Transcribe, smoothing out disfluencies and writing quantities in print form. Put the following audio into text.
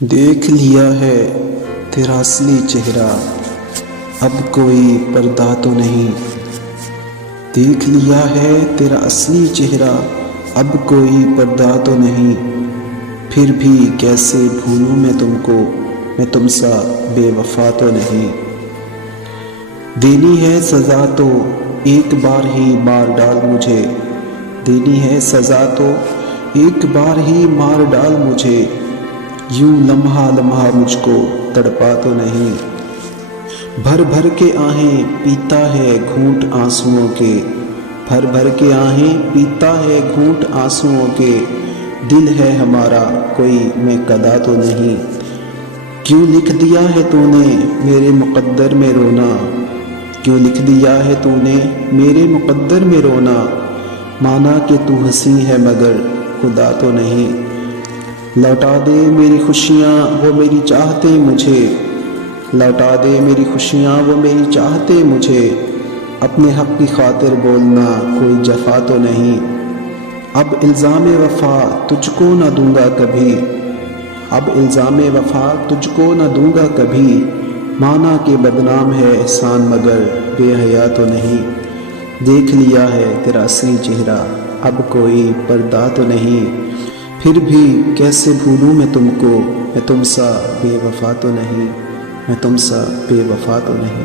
دیکھ لیا ہے تیرا اصلی چہرہ، اب کوئی پردہ تو نہیں۔ دیکھ لیا ہے تیرا اصلی چہرہ، اب کوئی پردہ تو نہیں۔ پھر بھی کیسے بھولوں میں تم کو، میں تم سا بے وفا تو نہیں۔ دینی ہے سزا تو ایک بار ہی مار ڈال مجھے، دینی ہے سزا تو ایک بار ہی مار ڈال مجھے۔ یوں لمحہ لمحہ مجھ کو تڑپا تو نہیں۔ بھر بھر کے آہیں پیتا ہے گھونٹ آنسوؤں کے، بھر بھر کے آہیں پیتا ہے گھونٹ آنسوؤں کے۔ دل ہے ہمارا کوئی میں کدا تو نہیں۔ کیوں لکھ دیا ہے تو نے میرے مقدر میں رونا، کیوں لکھ دیا ہے تو نے میرے مقدر میں رونا۔ مانا کہ تو ہنسی ہے مگر خدا تو نہیں۔ لوٹا دے میری خوشیاں وہ میری چاہتے مجھے، لوٹا دے میری خوشیاں وہ میری چاہتے مجھے۔ اپنے حق کی خاطر بولنا کوئی جفا تو نہیں۔ اب الزام وفا تجھ کو نہ دوں گا کبھی، اب الزام وفا تجھ کو نہ دوں گا کبھی۔ مانا کہ بدنام ہے احسان مگر بے حیا تو نہیں۔ دیکھ لیا ہے تیرا اصلی چہرہ، اب کوئی پردہ تو نہیں۔ پھر بھی کیسے بھولوں میں تم کو، میں تم سا بے وفا تو نہیں، میں تم سا بے وفا تو نہیں۔